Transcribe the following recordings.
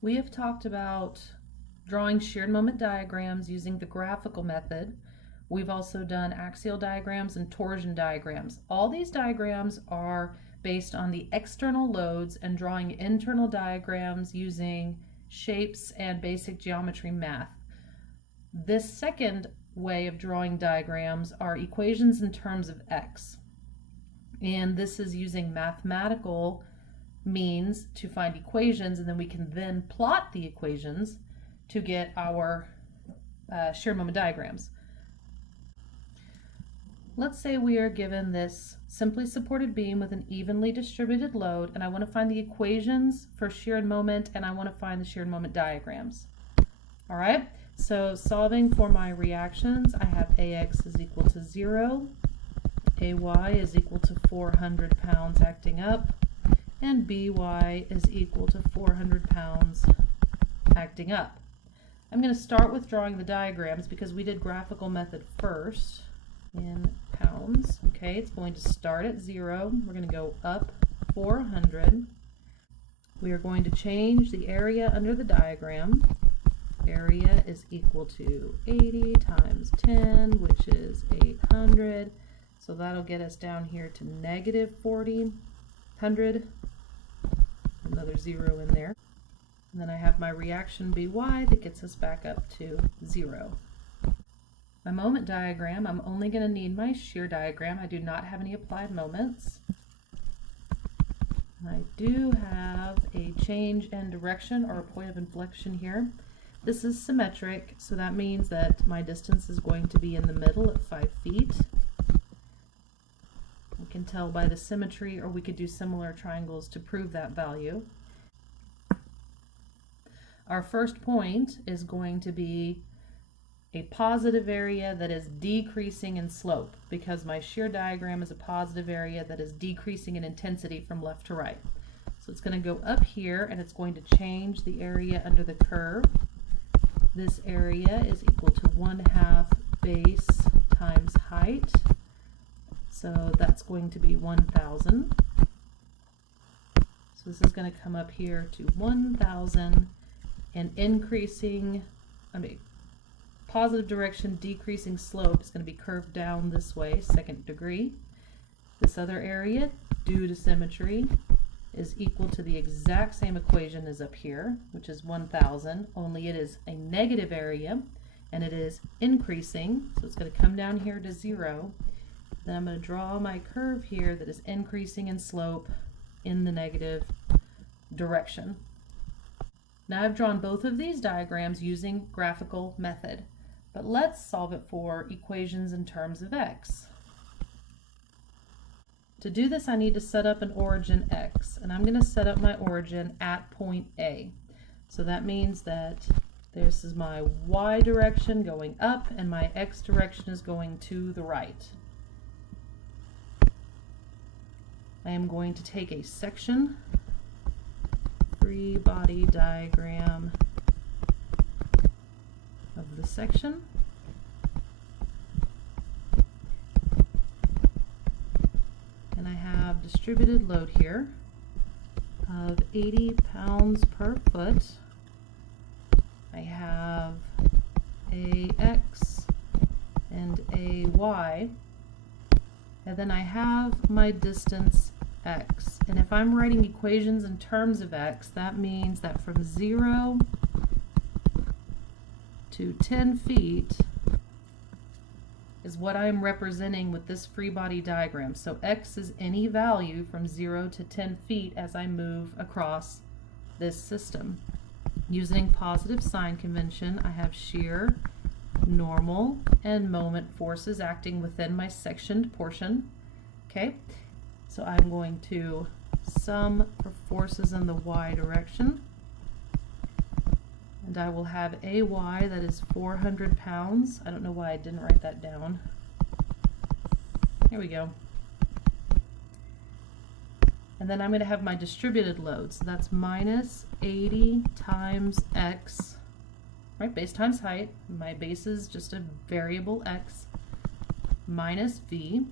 We have talked about drawing shear moment diagrams using the graphical method. We've also done axial diagrams and torsion diagrams. All these diagrams are based on the external loads and drawing internal diagrams using shapes and basic geometry math. This second way of drawing diagrams are equations in terms of x. And this is using mathematical means to find equations, and then we can then plot the equations to get our shear moment diagrams. Let's say we are given this simply supported beam with an evenly distributed load, and I want to find the equations for shear and moment, and I want to find the shear and moment diagrams. All right, so solving for my reactions, I have AX is equal to 0, AY is equal to 400 pounds acting up, and BY is equal to 400 pounds acting up. I'm going to start with drawing the diagrams because we did graphical method first in pounds. Okay, it's going to start at 0. We're going to go up 400. We are going to change the area under the diagram. Area is equal to 80 times 10, which is 800. So that'll get us down here to negative 400. Another 0 in there. And then I have my reaction BY that gets us back up to 0. My moment diagram, I'm only going to need my shear diagram. I do not have any applied moments. I do have a change in direction or a point of inflection here. This is symmetric, so that means that my distance is going to be in the middle at 5 feet. We can tell by the symmetry, or we could do similar triangles to prove that value. Our first point is going to be a positive area that is decreasing in slope, because my shear diagram is a positive area that is decreasing in intensity from left to right. So it's going to go up here, and it's going to change the area under the curve. This area is equal to 1/2 base times height. So that's going to be 1,000. So this is going to come up here to 1,000, and increasing, positive direction, decreasing slope is going to be curved down this way, second degree. This other area, due to symmetry, is equal to the exact same equation as up here, which is 1,000, only it is a negative area, and it is increasing, so it's going to come down here to 0. Then I'm going to draw my curve here that is increasing in slope in the negative direction. Now I've drawn both of these diagrams using graphical method, but let's solve it for equations in terms of x. To do this, I need to set up an origin x, and I'm going to set up my origin at point A. So that means that this is my y direction going up, and my x direction is going to the right. I am going to take a section, free body diagram of the section. And I have distributed load here of 80 pounds per foot. I have AX and AY. And then I have my distance x. And if I'm writing equations in terms of x, that means that from 0 to 10 feet is what I'm representing with this free body diagram. So x is any value from 0 to 10 feet as I move across this system. Using positive sign convention, I have shear, normal, and moment forces acting within my sectioned portion. Okay, so I'm going to sum for forces in the y direction, and I will have AY that is 400 pounds. I don't know why I didn't write that down. Here we go. And then I'm going to have my distributed load, so that's minus 80 times x, right, base times height. My base is just a variable x, minus v.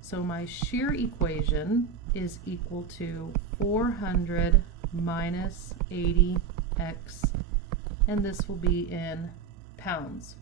So my shear equation is equal to 400 minus 80 x, and this will be in pounds.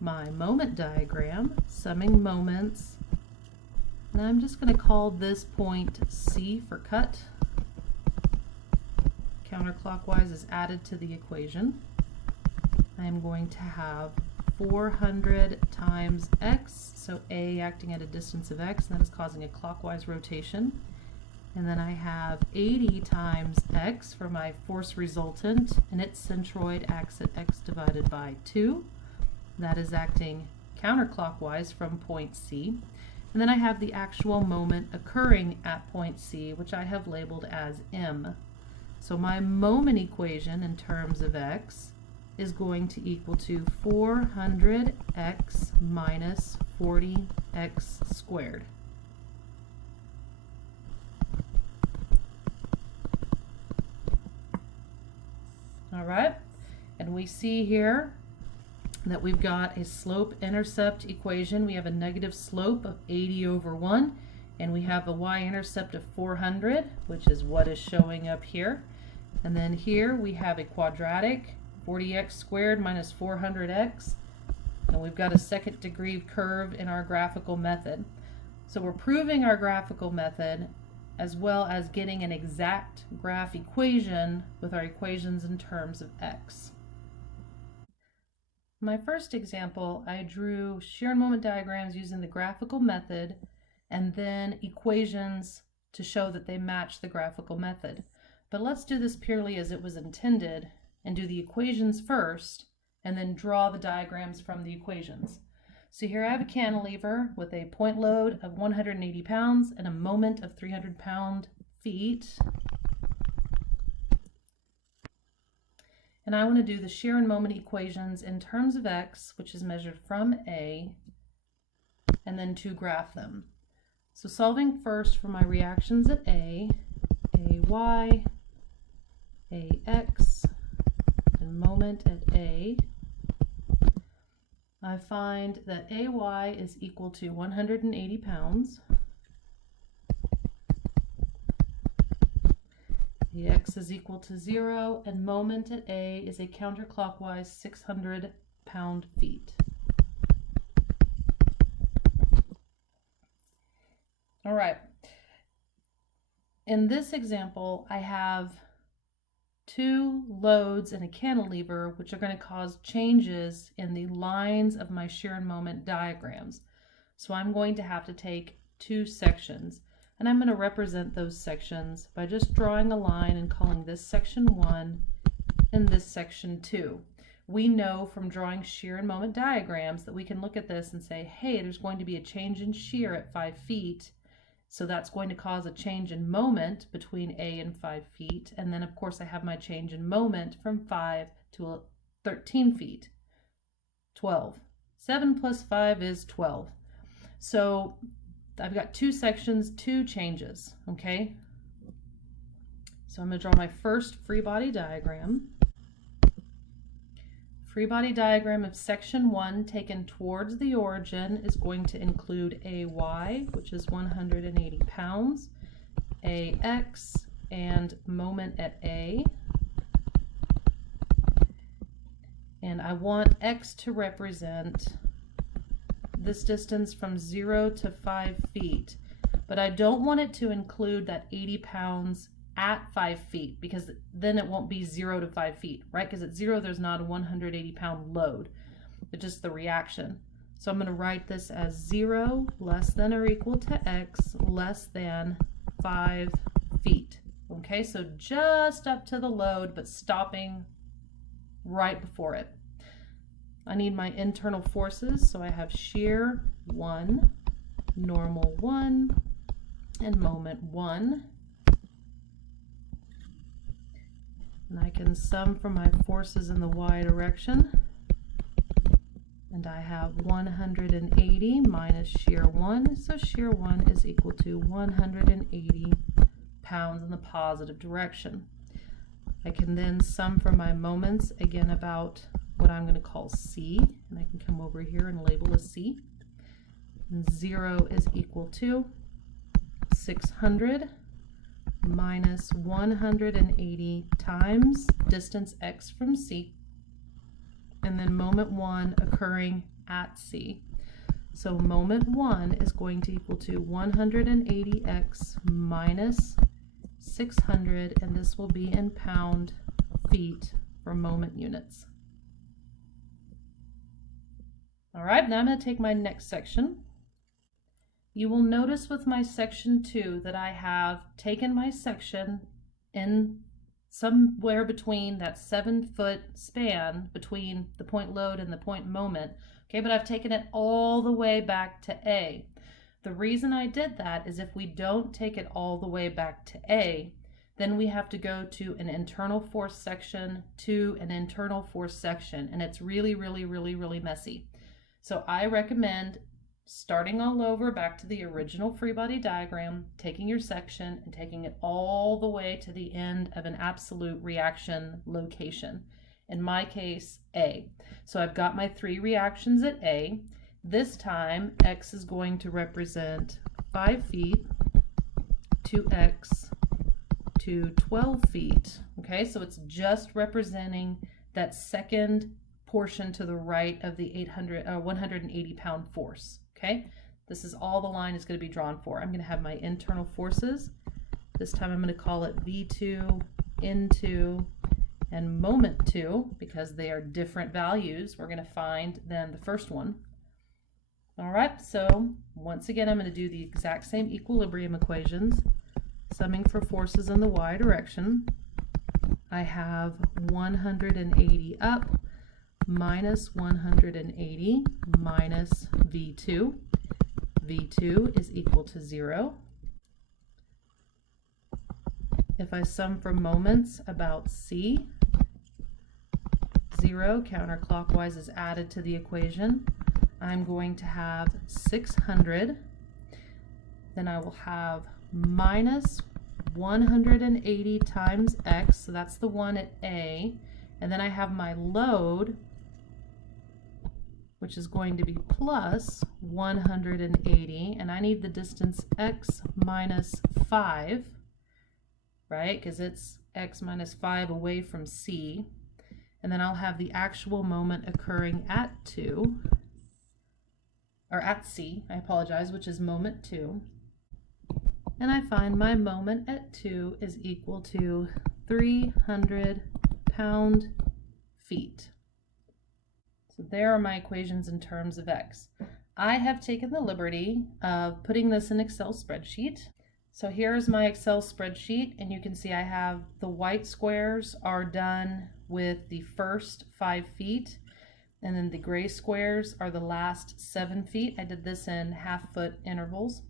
My moment diagram, summing moments, and I'm just going to call this point C for cut. Counterclockwise is added to the equation. I am going to have 400 times x, so A acting at a distance of x, and that is causing a clockwise rotation. And then I have 80 times x for my force resultant, and its centroid acts at x divided by 2. That is acting counterclockwise from point C. And then I have the actual moment occurring at point C, which I have labeled as m. So my moment equation in terms of x is going to equal to 400x minus 40x squared. All right, and we see here that we've got a slope-intercept equation. We have a negative slope of 80 over 1, and we have a y-intercept of 400, which is what is showing up here. And then here we have a quadratic, 40x squared minus 400x, and we've got a second degree curve in our graphical method. So we're proving our graphical method as well as getting an exact graph equation with our equations in terms of x. My first example, I drew shear and moment diagrams using the graphical method and then equations to show that they match the graphical method. But let's do this purely as it was intended and do the equations first and then draw the diagrams from the equations. So here I have a cantilever with a point load of 180 pounds and a moment of 300 pound-feet. And I want to do the shear and moment equations in terms of x, which is measured from A, and then to graph them. So solving first for my reactions at A, AY, AX, and moment at A, I find that AY is equal to 180 pounds. The x is equal to 0, and moment at A is a counterclockwise 600 pound-feet. All right. In this example, I have two loads and a cantilever, which are going to cause changes in the lines of my shear and moment diagrams. So I'm going to have to take two sections, and I'm going to represent those sections by just drawing a line and calling this section 1 and this section 2. We know from drawing shear and moment diagrams that we can look at this and say, hey, there's going to be a change in shear at 5 feet. So that's going to cause a change in moment between A and 5 feet. And then, of course, I have my change in moment from 5 to 13 feet. 12. 7 plus 5 is 12. So I've got two sections, two changes, okay? So I'm going to draw my first free body diagram. Free body diagram of section 1 taken towards the origin is going to include AY, which is 180 pounds, AX, and moment at A. And I want X to represent this distance from 0 to 5 feet, but I don't want it to include that 80 pounds at 5 feet, because then it won't be 0 to 5 feet, right? Because at 0 there's not a 180 pound load, it's just the reaction. So I'm going to write this as 0 less than or equal to x less than 5 feet. Okay, so just up to the load, but stopping right before it. I need my internal forces, so I have shear 1, normal 1, and moment 1. And I can sum from my forces in the y direction. And I have 180 minus shear 1. So shear 1 is equal to 180 pounds in the positive direction. I can then sum from my moments again about what I'm going to call C. And I can come over here and label a C. And 0 is equal to 600 minus 180 times distance x from C, and then moment 1 occurring at C. So moment 1 is going to equal to 180x minus 600, and this will be in pound feet for moment units. All right, now I'm going to take my next section. You will notice with my section 2 that I have taken my section in somewhere between that 7-foot span between the point load and the point moment. Okay, but I've taken it all the way back to A. The reason I did that is if we don't take it all the way back to A, then we have to go to an internal force section to an internal force section, and it's really messy. So I recommend starting all over back to the original free body diagram, taking your section and taking it all the way to the end of an absolute reaction location. In my case, A. So I've got my 3 reactions at A. This time, X is going to represent 5 feet, 2X to 12 feet. Okay, so it's just representing that second portion to the right of the 180 pound force. Okay, this is all the line is going to be drawn for. I'm going to have my internal forces. This time I'm going to call it V2, N2, and moment 2 because they are different values we're going to find than the first one. All right, so once again I'm going to do the exact same equilibrium equations, summing for forces in the y direction. I have 180 up minus 180 minus V2. V2 is equal to 0. If I sum for moments about C, 0 counterclockwise is added to the equation. I'm going to have 600. Then I will have minus 180 times X, so that's the one at A. And then I have my load, which is going to be plus 180, and I need the distance X minus 5, right? Because it's X minus 5 away from C. And then I'll have the actual moment occurring at 2, or at C, I apologize, which is moment 2. And I find my moment at 2 is equal to 300 pound-feet. So there are my equations in terms of X. I have taken the liberty of putting this in Excel spreadsheet. So here's my Excel spreadsheet, and you can see I have the white squares are done with the first 5 feet, and then the gray squares are the last 7 feet. I did this in half-foot intervals.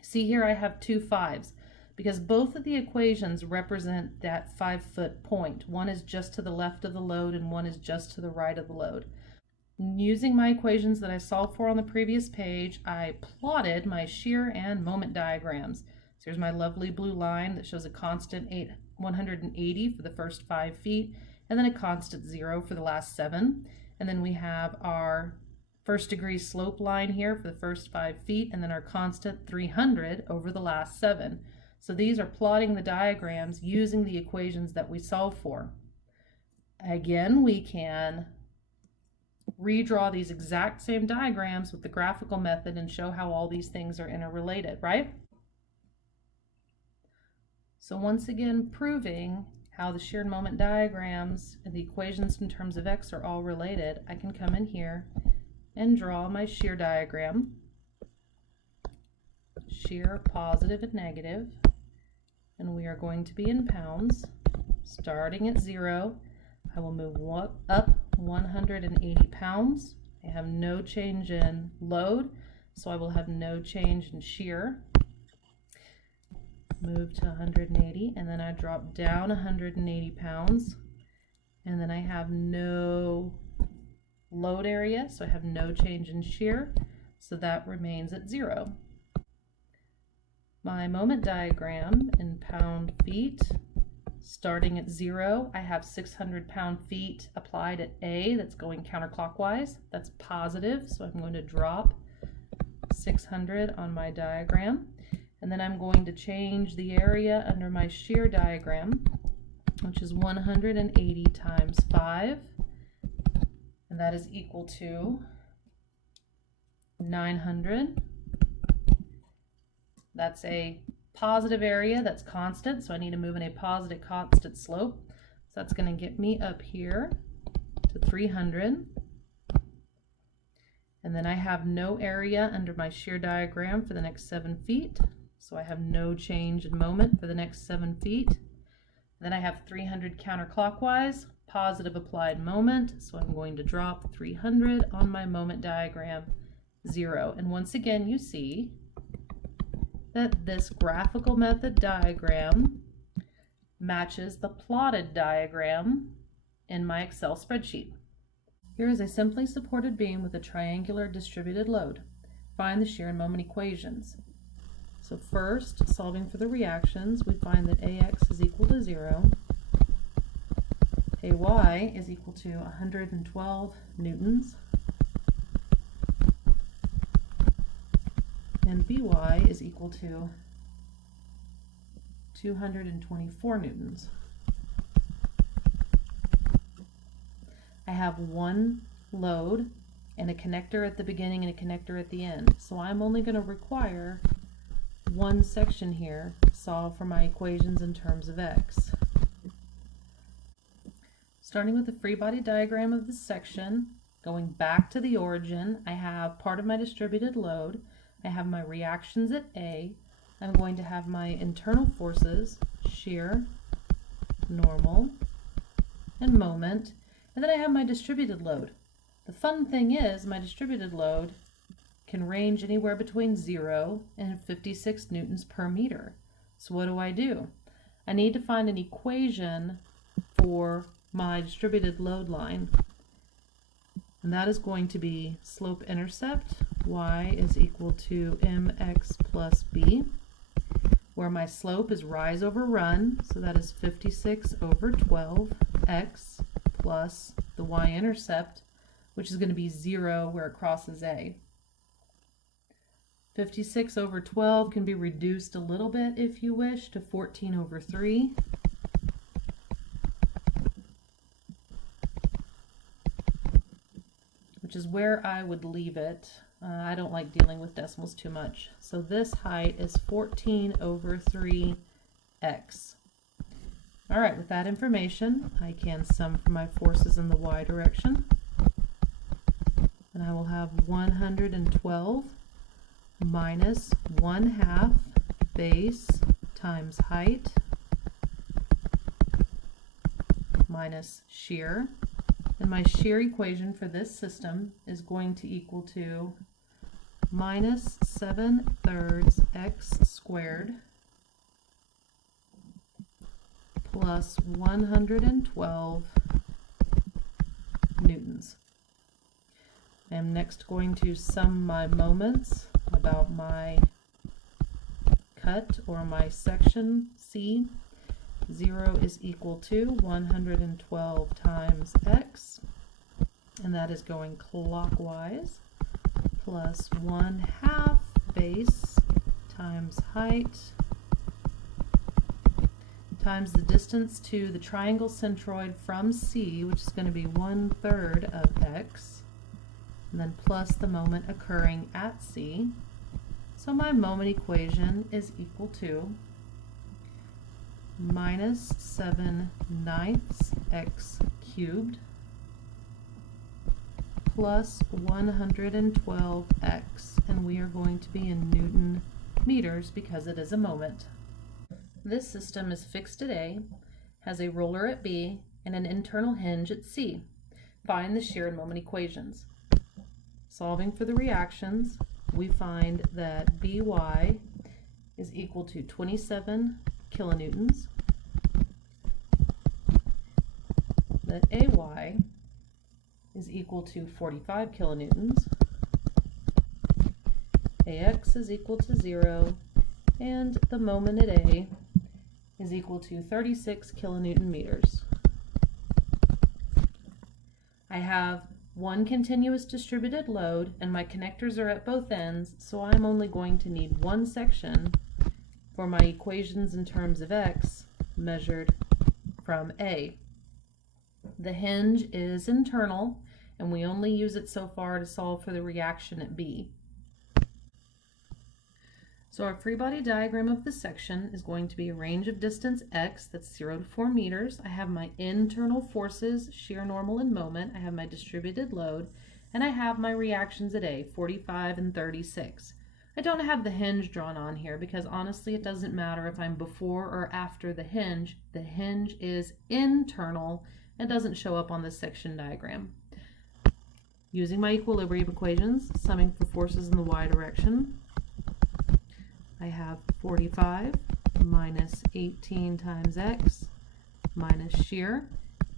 See here I have 2 5s because both of the equations represent that 5-foot point. One is just to the left of the load and one is just to the right of the load. Using my equations that I solved for on the previous page, I plotted my shear and moment diagrams. So here's my lovely blue line that shows a constant 180 for the first 5 feet and then a constant 0 for the last 7. And then we have our first degree slope line here for the first 5 feet, and then our constant 300 over the last 7. So these are plotting the diagrams using the equations that we solved for. Again, we can redraw these exact same diagrams with the graphical method and show how all these things are interrelated, right? So once again, proving how the shear and moment diagrams and the equations in terms of X are all related, I can come in here and draw my shear diagram. Shear positive and negative, and we are going to be in pounds. Starting at 0, I will move up 180 pounds. I have no change in load, so I will have no change in shear. Move to 180, and then I drop down 180 pounds, and then I have no load area, so I have no change in shear, so that remains at 0. My moment diagram in pound-feet, starting at 0, I have 600 pound-feet applied at A, that's going counterclockwise. That's positive, so I'm going to drop 600 on my diagram. And then I'm going to change the area under my shear diagram, which is 180 times 5, and that is equal to 900. That's a positive area that's constant, so I need to move in a positive constant slope. So that's going to get me up here to 300. And then I have no area under my shear diagram for the next 7 feet. So I have no change in moment for the next 7 feet. Then I have 300 counterclockwise, positive applied moment. So I'm going to drop 300 on my moment diagram, 0. And once again, you see that this graphical method diagram matches the plotted diagram in my Excel spreadsheet. Here is a simply supported beam with a triangular distributed load. Find the shear and moment equations. So first, solving for the reactions, we find that AX is equal to 0, AY is equal to 112 newtons, and BY is equal to 224 newtons. I have one load and a connector at the beginning and a connector at the end, so I'm only going to require one section here to solve for my equations in terms of X. Starting with the free body diagram of this section, going back to the origin, I have part of my distributed load, I have my reactions at A, I'm going to have my internal forces, shear, normal, and moment, and then I have my distributed load. The fun thing is my distributed load can range anywhere between 0 and 56 newtons per meter. So what do? I need to find an equation for my distributed load line. And that is going to be slope intercept, y is equal to mx plus b, where my slope is rise over run, so that is 56 over 12 x plus the y-intercept, which is going to be 0 where it crosses A. 56 over 12 can be reduced a little bit if you wish to 14 over 3. Which is where I would leave it. I don't like dealing with decimals too much. So this height is 14 over 3x. All right, with that information, I can sum for my forces in the y direction. And I will have 112 minus 1/2 base times height minus shear. And my shear equation for this system is going to equal to minus 7/3 x squared plus 112 newtons. I am next going to sum my moments about my cut or my section C. 0 is equal to 112 times x, and that is going clockwise, plus 1/2 base times height times the distance to the triangle centroid from C, which is going to be 1/3 of x, and then plus the moment occurring at C. So my moment equation is equal to minus 7/9 x cubed plus 112x, and we are going to be in Newton meters because it is a moment. This system is fixed at A, has a roller at B, and an internal hinge at C. Find the shear and moment equations. Solving for the reactions, we find that By is equal to 27 kilonewtons, that Ay is equal to 45 kilonewtons, Ax is equal to 0, and the moment at A is equal to 36 kilonewton meters. I have one continuous distributed load and my connectors are at both ends, so I'm only going to need one section for my equations in terms of x measured from A. The hinge is internal, and we only use it so far to solve for the reaction at B. So our free body diagram of this section is going to be a range of distance x, that's 0 to 4 meters. I have my internal forces, shear, normal, and moment. I have my distributed load, and I have my reactions at A, 45 and 36. I don't have the hinge drawn on here because honestly it doesn't matter if I'm before or after the hinge. The hinge is internal and doesn't show up on this section diagram. Using my equilibrium equations, summing for forces in the y direction, I have 45 minus 18 times x minus shear.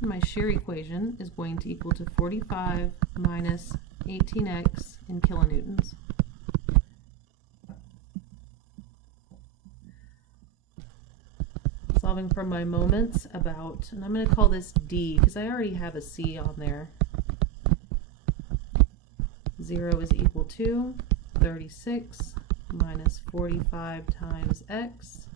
And my shear equation is going to equal to 45 minus 18x in kilonewtons. Solving for my moments about, and I'm going to call this D because I already have a C on there. 0 is equal to 36 minus 45 times x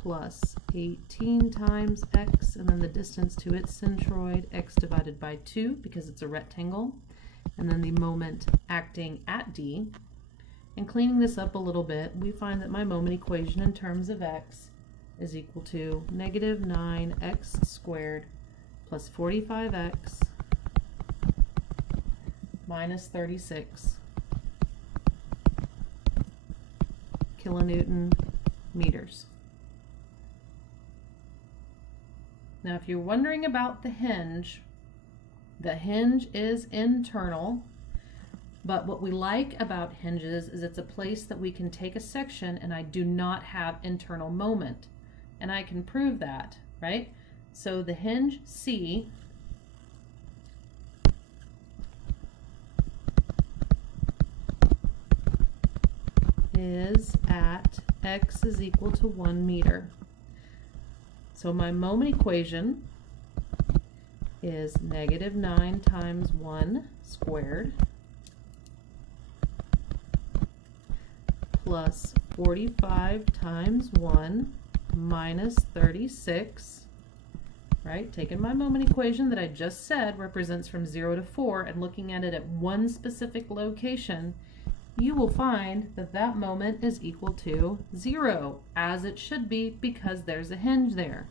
plus 18 times x, and then the distance to its centroid, x divided by 2 because it's a rectangle, and then the moment acting at D. And cleaning this up a little bit, we find that my moment equation in terms of x is equal to negative 9x squared plus 45x minus 36 kilonewton meters. Now if you're wondering about the hinge is internal, but what we like about hinges is it's a place that we can take a section and I do not have internal moment. And I can prove that, right? So the hinge C is at x is equal to 1 meter. So my moment equation is negative 9 times 1 squared plus 45 times 1 minus 36, right? Taking my moment equation that I just said represents from 0 to 4 and looking at it at one specific location, you will find that that moment is equal to 0, as it should be because there's a hinge there.